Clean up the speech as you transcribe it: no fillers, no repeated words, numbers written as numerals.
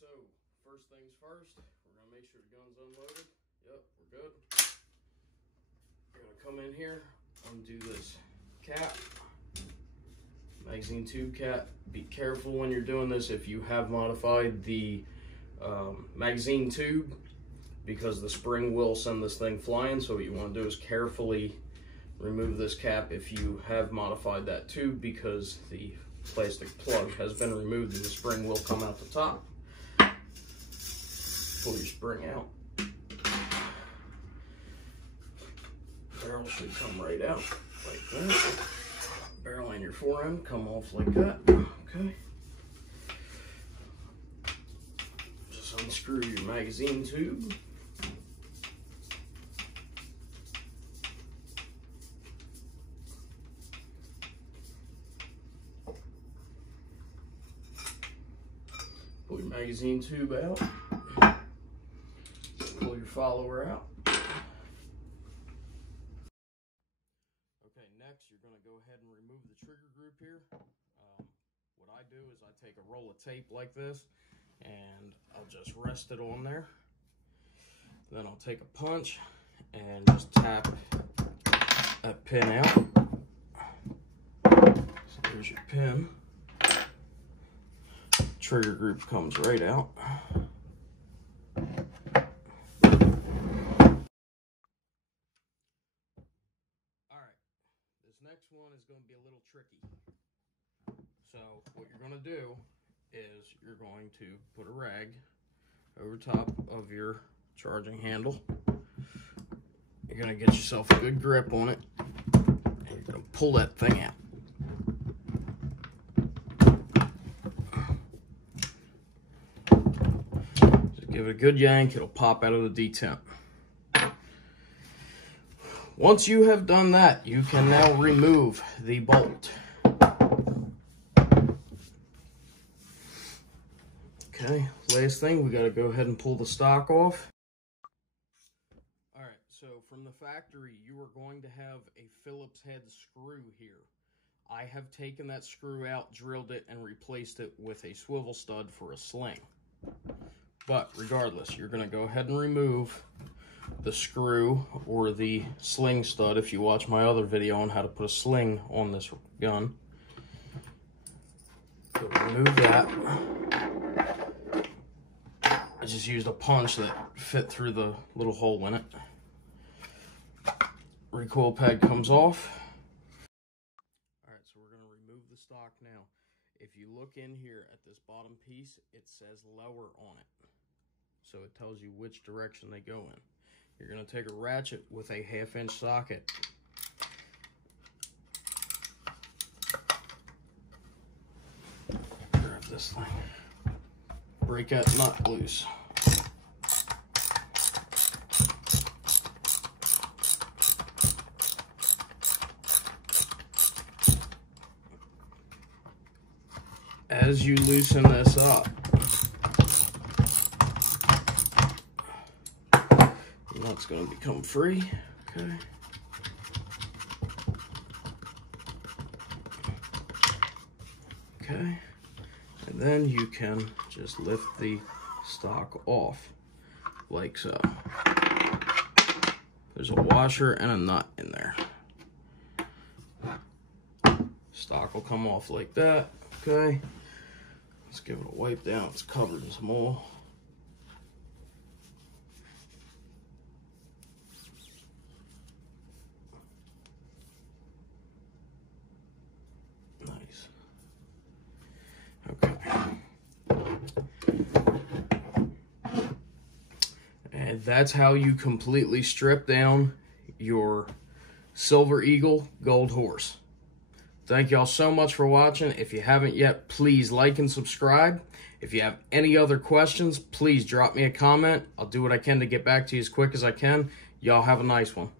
So, first things first, we're going to make sure the gun's unloaded. Yep, we're good. We're going to come in here, undo this cap, magazine tube cap. Be careful when you're doing this if you have modified the magazine tube, because the spring will send this thing flying. So what you want to do is carefully remove this cap if you have modified that tube, because the plastic plug has been removed and the spring will come out the top. Pull your spring out. Barrel should come right out like that. Barrel and your forend come off like that. Okay. Just unscrew your magazine tube. Pull your magazine tube out. Pull your follower out. Okay, next you're going to go ahead and remove the trigger group here. What I do is I take a roll of tape like this and I'll just rest it on there. Then I'll take a punch and just tap that pin out. So there's your pin. Trigger group comes right out. Alright, this next one is going to be a little tricky. So what you're going to do is you're going to put a rag over top of your charging handle. You're going to get yourself a good grip on it, and you're going to pull that thing out. Give it a good yank, it'll pop out of the detent. Once you have done that, you can now remove the bolt. Okay, last thing, we got to go ahead and pull the stock off. Alright, so from the factory, you are going to have a Phillips head screw here. I have taken that screw out, drilled it, and replaced it with a swivel stud for a sling. But regardless, you're going to go ahead and remove the screw or the sling stud if you watch my other video on how to put a sling on this gun. So remove that. I just used a punch that fit through the little hole in it. Recoil pad comes off. Alright, so we're going to remove the stock now. If you look in here at this bottom piece, it says lower on it. So it tells you which direction they go in. You're going to take a ratchet with a 1/2-inch socket. Grab this thing. Break that nut loose. As you loosen this up, it's going to become free. Okay. Okay. And then you can just lift the stock off like so. There's a washer and a nut in there. Stock will come off like that. Okay. Let's give it a wipe down. It's covered in some oil. Okay. And that's how you completely strip down your Silver Eagle Gold Horse. Thank y'all so much for watching. If you haven't yet, please like and subscribe. If you have any other questions, please drop me a comment. I'll do what I can to get back to you as quick as I can. Y'all have a nice one.